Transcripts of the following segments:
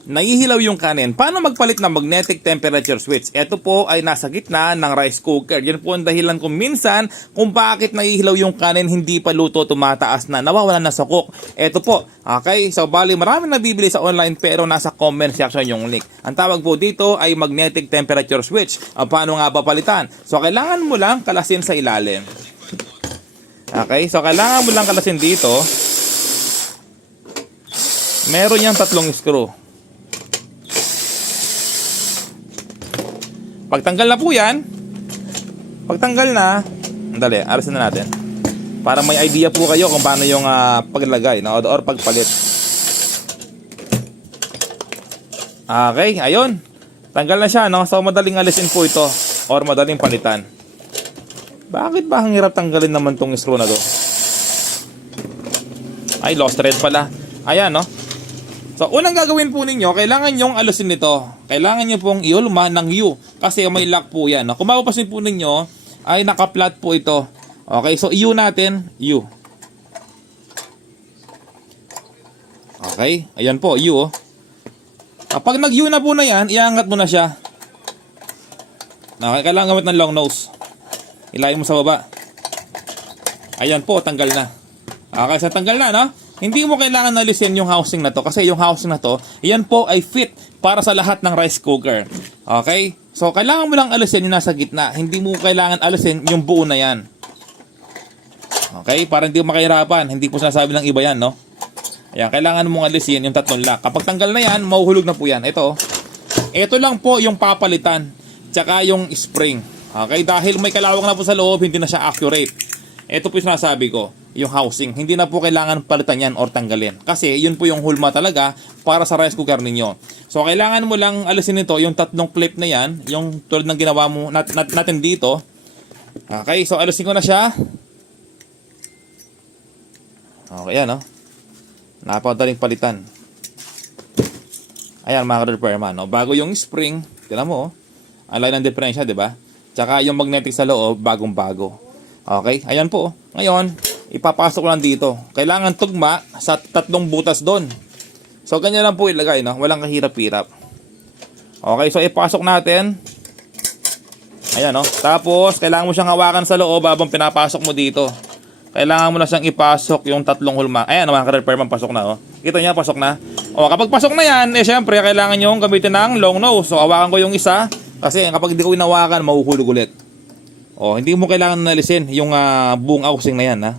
nahihilaw yung kanin. Paano magpalit ng magnetic temperature switch? Ito po ay nasa gitna ng rice cooker. Yan po ang dahilan kung minsan kung bakit nahihilaw yung kanin, hindi pa luto, tumataas na, nawawalan na sa cook. Ito po, okay? So bali maraming nabibili sa online pero nasa comment section yung link. Ang tawag po dito ay magnetic temperature switch. Paano nga ba palitan? So kailangan mo lang kalasin sa ilalim. Okay? So kailangan mo lang kalasin dito. Meron yang 3 screw. Pagtanggal na po yan, pagtanggal na, dali, alisin na natin. Para may idea po kayo kung paano yung paglagay, no? Or pagpalit. Okay, ayun. Tanggal na siya, no? So madaling alisin po ito or madaling palitan. Bakit ba ang hirap tanggalin naman tong screw na to? Ay, lost thread pala. Ayan, no? So, unang gagawin po ninyo, kailangan nyong alusin nito. Kailangan nyo pong iulma ng U. Kasi may lock po yan. No? Kung mapapasin po ninyo, ay naka-flat po ito. Okay, so U natin, U. Okay, ayan po, U. Kapag nag-U na po na yan, iangat mo na siya. Okay, kailangan gamit ng long nose. Ilayin mo sa baba. Ayan po, tanggal na. Okay, sa tanggal na, no? Hindi mo kailangan alisin yung housing na to kasi yung housing na to, yan po ay fit para sa lahat ng rice cooker. Okay? So, kailangan mo lang alisin yung nasa gitna. Hindi mo kailangan alisin yung buo na yan. Okay? Para hindi mo makahirapan. Hindi po sinasabi ng iba yan, no? Ayan, kailangan mong alisin yung 3 lock. Kapag tanggal na yan, mahuhulog na po yan. Ito. Ito lang po yung papalitan. Tsaka yung spring. Okay? Dahil may kalawang na po sa loob, hindi na siya accurate. Ito po yung sinasabi ko. Yung housing, hindi na po kailangan palitan yan or tanggalin. Kasi yun po yung hulma talaga para sa rice cooker ninyo. So kailangan mo lang alisin nito, yung 3 clip na yan, yung tulad ng ginawa mo natin dito. Okay, so alisin ko na siya. Okay, yan, no? Napakadaling palitan. Ayan, mga ka-repairman, no? Bago yung spring, tignan mo, ang line ng diferensya, di ba? Tsaka yung magnetic sa loob, bagong-bago. Okay, ayan po. Ngayon, ipapasok lang dito. Kailangan tugma sa 3 butas doon. So, ganyan lang po ilagay, no? Walang kahirap-hirap. Okay, so ipasok natin. Ayan, no? Tapos, kailangan mo siyang hawakan sa loob habang pinapasok mo dito. Kailangan mo na siyang ipasok yung 3 hulma. Ayan, mga ka-repairman, pasok na, oh. Kita niya, pasok na. O, kapag pasok na yan, eh, syempre, kailangan nyo gamitin ng long nose. So, hawakan ko yung isa. Kasi kapag hindi ko inawakan, mahuhulog ulit. O, hindi mo kailangan nalisin yung buong housing na yan, ha?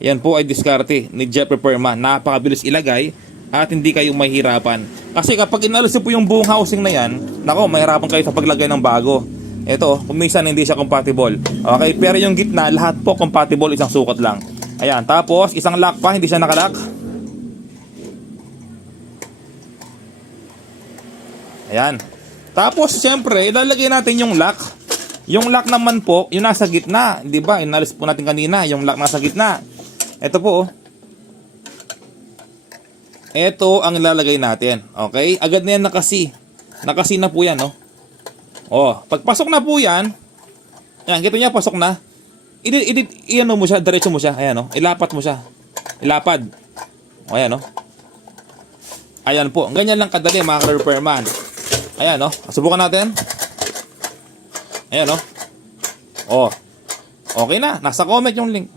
Yan po ay diskarte ni Jeff Repairman. Napakabilis ilagay at hindi kayo mahihirapan. Kasi kapag inalisin po yung buong housing na yan, nako, mahirapan kayo sa paglagay ng bago. Ito, kung minsan hindi siya compatible. Okay, pero yung gitna, lahat po compatible, isang sukat lang. Ayan, tapos isang lock pa, hindi siya nakalock. Ayan. Tapos, siyempre, ilalagay natin yung lock. Yung lock naman po, yung nasa gitna. Di ba? Inalis po natin kanina, yung lock nasa gitna. Ito po, oh. Ito ang ilalagay natin. Okay? Agad na yan nakasi. Nakasi na po yan, no? Oh, pagpasok na po yan, ayan, kita niya, pasok na. Iano mo siya, diretso mo siya. Ayan, no? Ilapat mo siya. Ilapad. O, ayan, no? Ayan po. Ganyan lang kadali, mga ka-repairman. Ayan, no? Subukan natin. Ayan, no? Oh. Okay na. Nasa comment yung link.